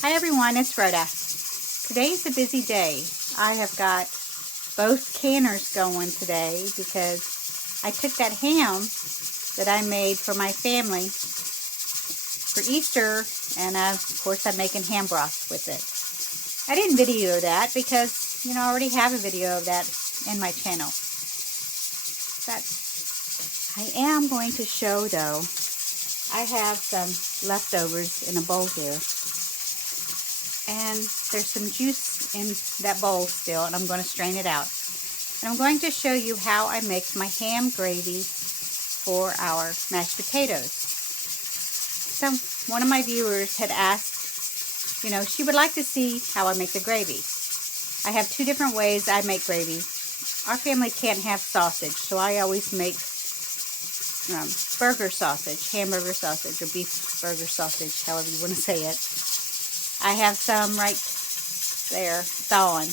Hi everyone, it's Rhoda. Today's a busy day. I have got both canners going today because I took that ham that I made for my family for Easter, and of course I'm making ham broth with it. I didn't video that because, I already have a video of that in my channel. But I am going to show though, I have some leftovers in a bowl here. And there's some juice in that bowl still, and I'm going to strain it out. And I'm going to show you how I make my ham gravy for our mashed potatoes. So one of my viewers had asked, she would like to see how I make the gravy. I have two different ways I make gravy. Our family can't have sausage, so I always make burger sausage, hamburger sausage, or beef burger sausage, however you want to say it. I have some right there thawing.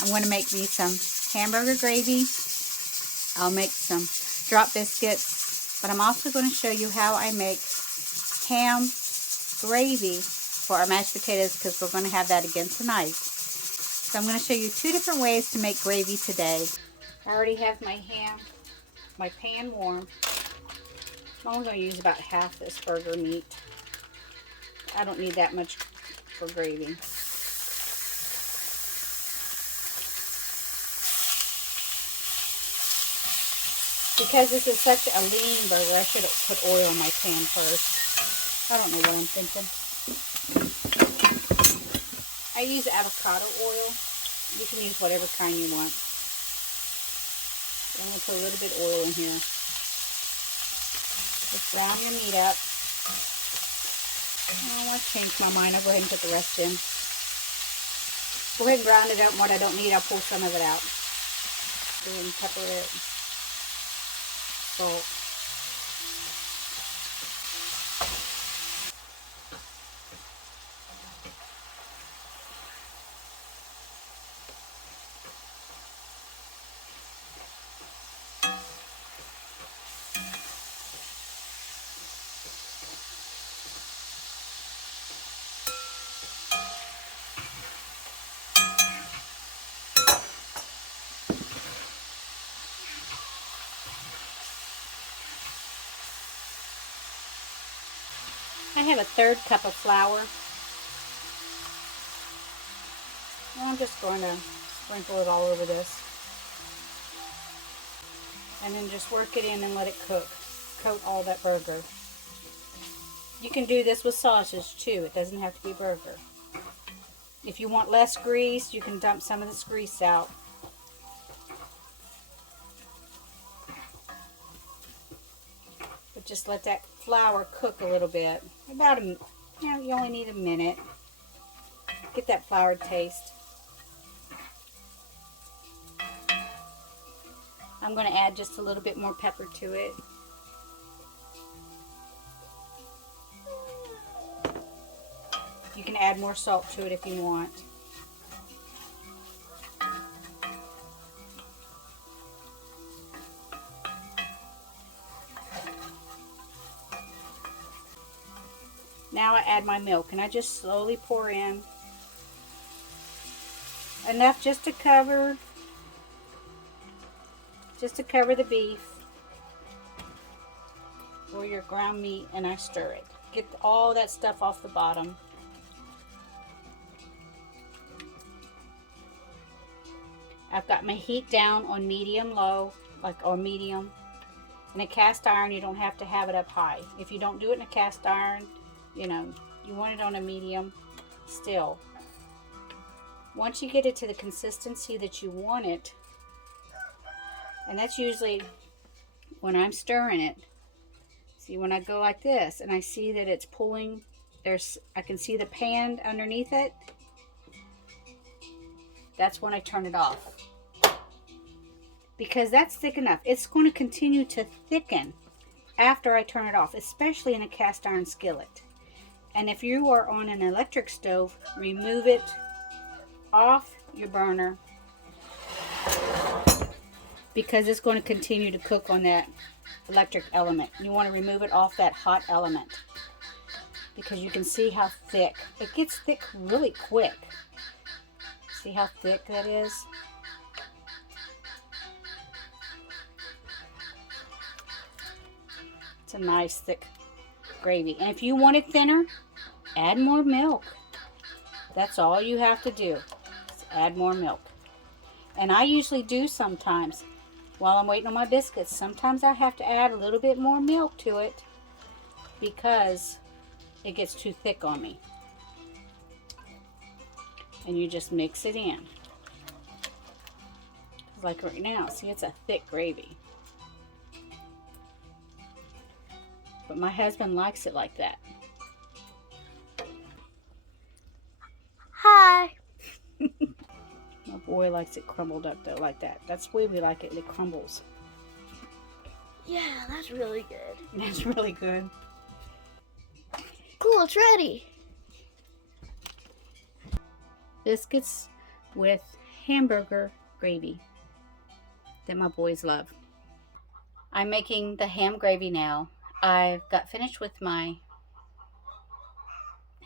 I'm going to make me some hamburger gravy. I'll make some drop biscuits, but I'm also going to show you how I make ham gravy for our mashed potatoes because we're going to have that again tonight. So I'm going to show you two different ways to make gravy today. I already have my pan warm. I'm only going to use about half this burger meat. I don't need that much for gravy. Because this is such a lean burger, I should have put oil in my pan first. I don't know what I'm thinking. I use avocado oil. You can use whatever kind you want. I'm going to put a little bit of oil in here. Just brown your meat up. I want to change my mind. I'll go ahead and put the rest in. Go ahead and grind it up, and what I don't need, I'll pull some of it out. Go ahead and pepper it. Salt. I have a third cup of flour. And I'm just going to sprinkle it all over this. And then just work it in and let it cook. Coat all that burger. You can do this with sausage too. It doesn't have to be burger. If you want less grease, you can dump some of this grease out. But just let that flour cook a little bit. About you only need a minute. Get that flour taste. I'm going to add just a little bit more pepper to it. You can add more salt to it if you want. Now I add my milk, and I just slowly pour in enough just to cover the beef or your ground meat, and I stir it. Get all that stuff off the bottom. I've got my heat down on medium-low, or medium. In a cast iron, you don't have to have it up high. If you don't do it in a cast iron, you want it on a medium still. Once you get it to the consistency that you want it, and that's usually when I'm stirring it. See, when I go like this and I see that it's pulling, I can see the pan underneath it. That's when I turn it off. Because that's thick enough. It's going to continue to thicken after I turn it off, especially in a cast iron skillet. And if you are on an electric stove, remove it off your burner because it's going to continue to cook on that electric element. You want to remove it off that hot element because you can see how thick. It gets thick really quick. See how thick that is? It's a nice thick gravy. And if you want it thinner, add more milk. That's all you have to do, is add more milk. And I usually do sometimes while I'm waiting on my biscuits. Sometimes I have to add a little bit more milk to it because it gets too thick on me. And you just mix it in. Like right now, see, it's a thick gravy. But my husband likes it like that. Hi. My boy likes it crumbled up though, like that. That's the way we like it. It crumbles. Yeah, that's really good. That's really good. Cool, it's ready. Biscuits with hamburger gravy that my boys love. I'm making the ham gravy now. I've got finished with my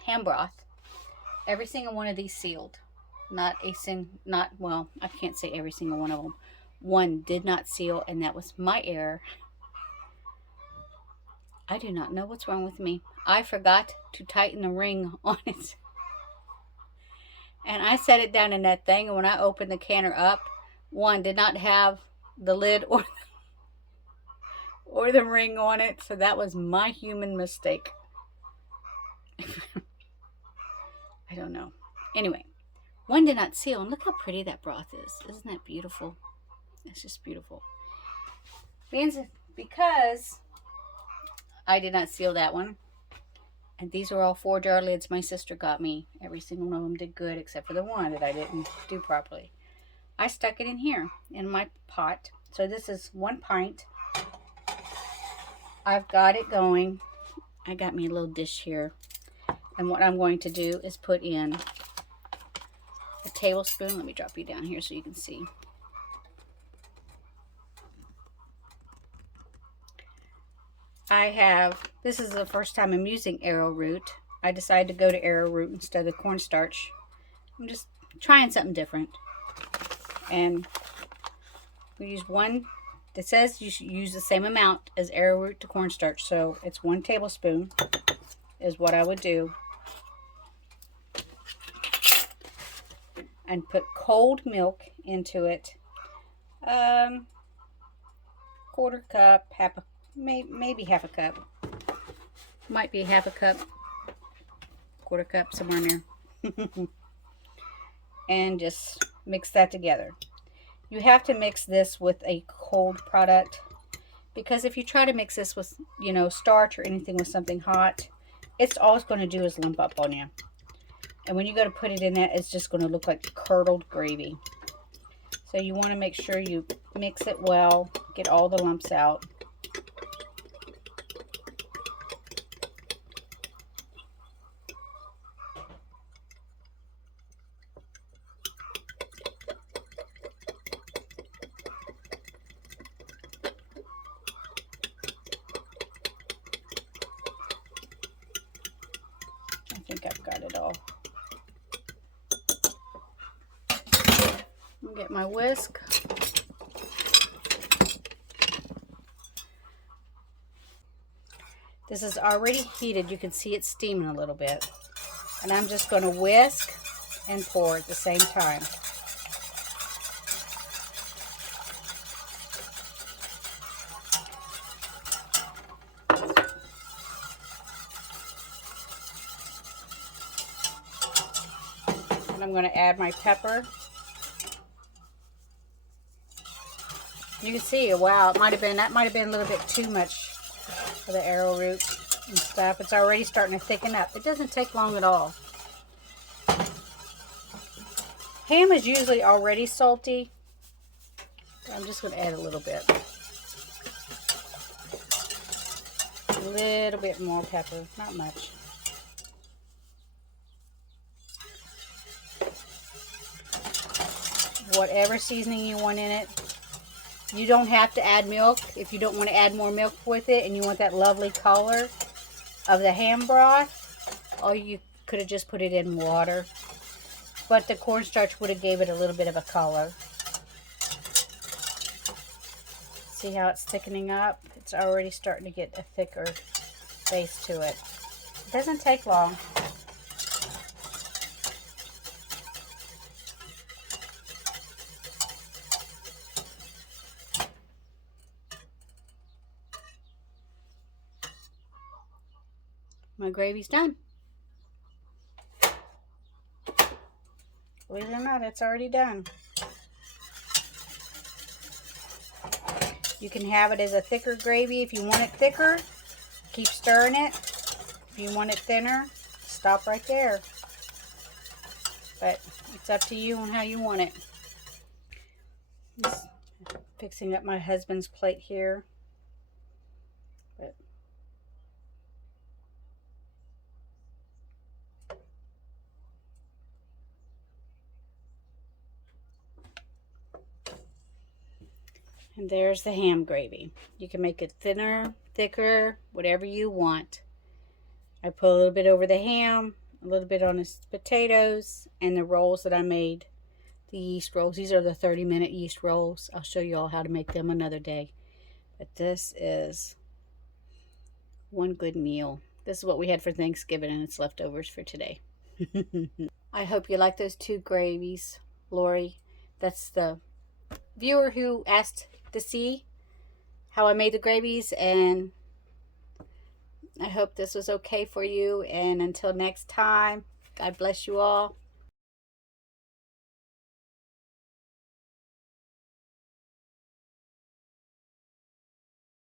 ham broth. Every single one of these sealed. Well, I can't say every single one of them. One did not seal, and that was my error. I do not know what's wrong with me. I forgot to tighten the ring on it. And I set it down in that thing, and when I opened the canner up, one did not have the lid or the ring on it, so that was my human mistake. I don't know. Anyway, one did not seal, and look how pretty that broth is. Isn't that beautiful? It's just beautiful. Because I did not seal that one, and these were all 4-jar lids my sister got me. Every single one of them did good except for the one that I didn't do properly. I stuck it in here in my pot. So this is 1 pint. I've got it going. I got me a little dish here. And what I'm going to do is put in a tablespoon. Let me drop you down here so you can see. This is the first time I'm using arrowroot. I decided to go to arrowroot instead of cornstarch. I'm just trying something different. And we use one. It says you should use the same amount as arrowroot to cornstarch, so it's 1 tablespoon is what I would do. And put cold milk into it. 1/4 cup, maybe half a cup. Might be half a cup, 1/4 cup, somewhere in there. And just mix that together. You have to mix this with a cold product, because if you try to mix this with, starch or anything with something hot, it's all it's going to do is lump up on you. And when you go to put it in that, it's just going to look like curdled gravy. So you want to make sure you mix it well, get all the lumps out. I think I've got it all. I'll get my whisk. This is already heated. You can see it steaming a little bit. And I'm just going to whisk and pour at the same time. And I'm going to add my pepper. You can see, wow, that might have been a little bit too much for the arrowroot and stuff. It's already starting to thicken up. It doesn't take long at all. Ham is usually already salty. I'm just going to add a little bit. A little bit more pepper, not much. Whatever seasoning you want in it. You don't have to add milk if you don't want to add more milk with it and you want that lovely color of the ham broth. or you could have just put it in water. But the cornstarch would have gave it a little bit of a color. See how it's thickening up? It's already starting to get a thicker base to it. It doesn't take long. My gravy's done. Believe it or not, it's already done. You can have it as a thicker gravy. If you want it thicker, keep stirring it. If you want it thinner, stop right there. But it's up to you on how you want it. Just fixing up my husband's plate here. But and there's the ham gravy. You can make it thinner, thicker, whatever you want. I put a little bit over the ham, a little bit on the potatoes, and the rolls that I made, the yeast rolls. These are the 30-minute yeast rolls. I'll show you all how to make them another day. But this is one good meal. This is what we had for Thanksgiving, and it's leftovers for today. I hope you like those two gravies, Lori. That's the viewer who asked to see how I made the gravies, and I hope this was okay for you. And until next time, God bless you all.